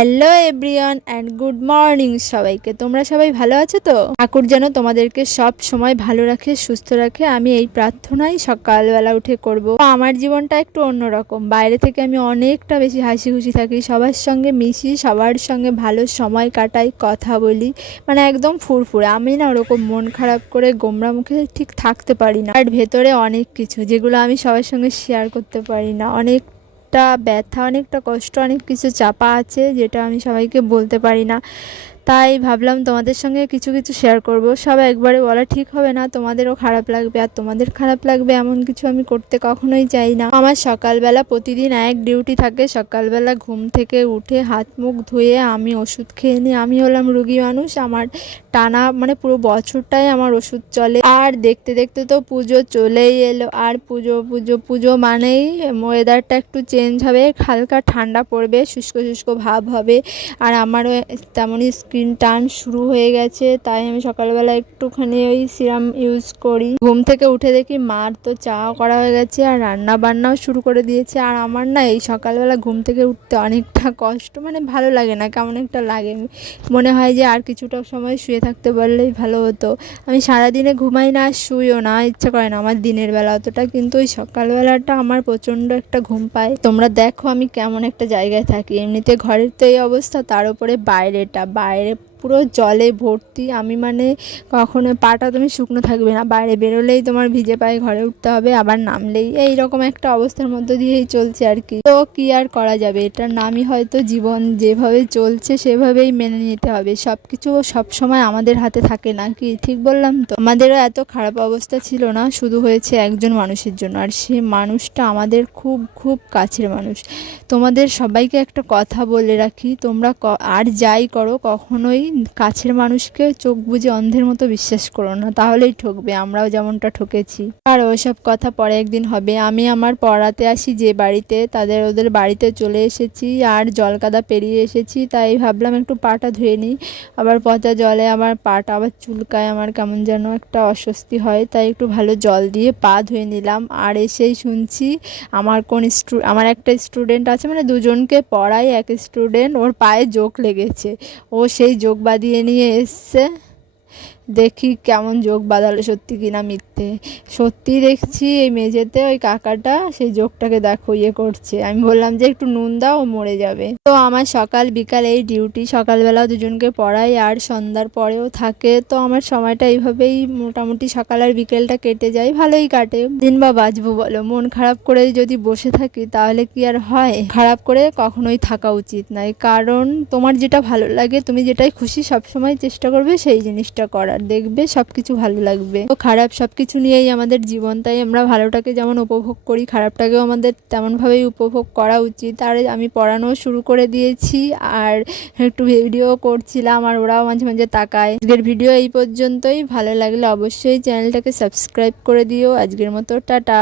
Hello everyone and good morning সবাইকে। তোমরা সবাই ভালো আছো তো? ঠাকুর যেন তোমাদেরকে সব সময় ভালো রাখে, সুস্থ রাখে, আমি এই প্রার্থনাই সকালবেলা উঠে করব। আমার জীবনটা একটু অন্যরকম। বাইরে থেকে আমি অনেকটা বেশি হাসি খুশি থাকি, সবার সঙ্গে মিশি, সবার সঙ্গে ভালো সময় কাটাই, কথা বলি, মানে একদম ফুরফুরে। আমি না ওরকম মন খারাপ করে গোমরা মুখে ঠিক থাকতে পারি না। আর ভেতরে অনেক কিছু যেগুলো আমি সবার সঙ্গে শেয়ার করতে পারি না, অনেকটা ব্যথা, অনেকটা কষ্ট, অনেক কিছু চাপা আছে যেটা আমি সবাইকে বলতে পারি না। তাই ভাবলাম তোমাদের সঙ্গে কিছু কিছু শেয়ার করব। সব একবারে বলা ঠিক হবে না, তোমাদেরও খারাপ লাগবে, আর তোমাদের খারাপ লাগবে এমন কিছু আমি করতে কখনোই চাই না। আমার সকালবেলা প্রতিদিন এক ডিউটি থাকে। সকালবেলা ঘুম থেকে উঠে হাত মুখ ধুয়ে আমি ওষুধ খেয়ে নিই। আমি হলাম রুগী মানুষ, আমার টানা মানে পুরো বছরটাই আমার ওষুধ চলে। আর দেখতে দেখতে তো পুজো চলেই এলো। আর পুজো পুজো পুজো মানেই ওয়েদারটা একটু চেঞ্জ হবে, হালকা ঠান্ডা পড়বে, শুষ্ক শুষ্ক ভাব হবে। আর আমারও তেমনই স্কিন টান শুরু হয়ে গেছে, তাই আমি সকালবেলা একটুখানি ওই সিরাম ইউজ করি। ঘুম থেকে উঠে দেখি মার তো চা করা হয়ে গেছে আর রান্না বান্নাও শুরু করে দিয়েছে। আর আমার না এই সকালবেলা ঘুম থেকে উঠতে অনেকটা কষ্ট, মানে ভালো লাগে না, কেমন একটা লাগে। মনে হয় যে আর কিছুটা সময় শুয়ে থাকতে পারলেই ভালো হতো। আমি সারাদিনে ঘুমাই না, শুইও না, ইচ্ছা করে না আমার দিনের বেলা অতটা, কিন্তু ওই সকালবেলাটা আমার প্রচণ্ড একটা ঘুম পায়। তোমরা দেখো আমি কেমন একটা জায়গায় থাকি। এমনিতে ঘরের তো এই অবস্থা, তার উপরে বাইরে পুরো জলে ভর্তি। আমি মানে কখনো পাটা তুমি শুকনো থাকবে না, বাইরে বেরোলেই তোমার ভিজে পায়ে ঘরে উঠতে হবে, আবার নামলেই এইরকম একটা অবস্থার মধ্যে দিয়েই চলছে আর কি। তো কি আর করা যাবে, এটার নামই হয়তো জীবন। যেভাবে চলছে সেভাবেই মেনে নিতে হবে। সব কিছু সবসময় আমাদের হাতে থাকে না, কি ঠিক বললাম তো? আমাদেরও এত খারাপ অবস্থা ছিল না, শুধু হয়েছে একজন মানুষের জন্য, আর সে মানুষটা আমাদের খুব খুব কাছের মানুষ। তোমাদের সবাইকে একটা কথা বলে রাখি, তোমরা আর যাই করো কখনোই কাছের মানুষকে চোখ বুজে অন্ধের মতো বিশ্বাস করো না, তাহলেই ঠকবে। আমরাও যেমনটা ঠকেছি। আর ওইসব কথা পরে একদিন হবে। আমি আমার পড়াতে আসি যে বাড়িতে, ওদের বাড়িতে চলে এসেছি আর জলকাদা পেরিয়ে এসেছি, তাই ভাবলাম একটু পাটা ধুয়ে নিই। আবার পচা জলে আমার পাটা আবার চুলকায়, আমার কেমন যেন একটা অস্বস্তি হয়, তাই একটু ভালো জল দিয়ে পা ধুয়ে নিলাম। আর এসেই শুনছি আমার একটা স্টুডেন্ট আছে, মানে দুজনকে পড়াই, এক স্টুডেন্ট ওর পায়ে জোক লেগেছে, ও সেই জোক বাঁধিয়ে নিয়ে এসছে। দেখি কেমন জোক বাঁধালো, সত্যি কিনা মিথ্যে। সত্যি দেখছি এই মেঝেতে ওই কাকাটা সেই জোকটাকে দেখো ইয়ে করছে। আমি বললাম যে একটু নুন দাও, ও মরে যাবে। তো আমার সকাল বিকাল এই ডিউটি, সকালবেলা দুজনকে পড়াই আর সন্ধ্যার পরেও থাকে। তো আমার সময়টা এইভাবেই মোটামুটি সকাল আর বিকেলটা কেটে যায়, ভালোই কাটে। দিন বা বাঁচবো বলো? মন খারাপ করে যদি বসে থাকি তাহলে কি আর হয়? খারাপ করে কখনোই থাকা উচিত নয়, কারণ তোমার যেটা ভালো লাগে, তুমি যেটাই খুশি, সবসময় চেষ্টা করবে সেই জিনিসটা করার, দেখবে সবকিছু ভালো লাগবে। তো খারাপ সবকিছু নিয়েই আমাদের জীবন, তাই আমরা ভালোটাকে যেমন উপভোগ করি, খারাপটাকেও আমাদের তেমনভাবেই উপভোগ করা উচিত। আর আমি পড়ানো শুরু করে দিয়েছি আর একটু ভিডিও করছিলাম, আর ওরাও মাঝে মাঝে তাকায়। আজকের ভিডিও এই পর্যন্তই। ভালো লাগলে অবশ্যই চ্যানেলটাকে সাবস্ক্রাইব করে দিও। আজকের মতো টাটা।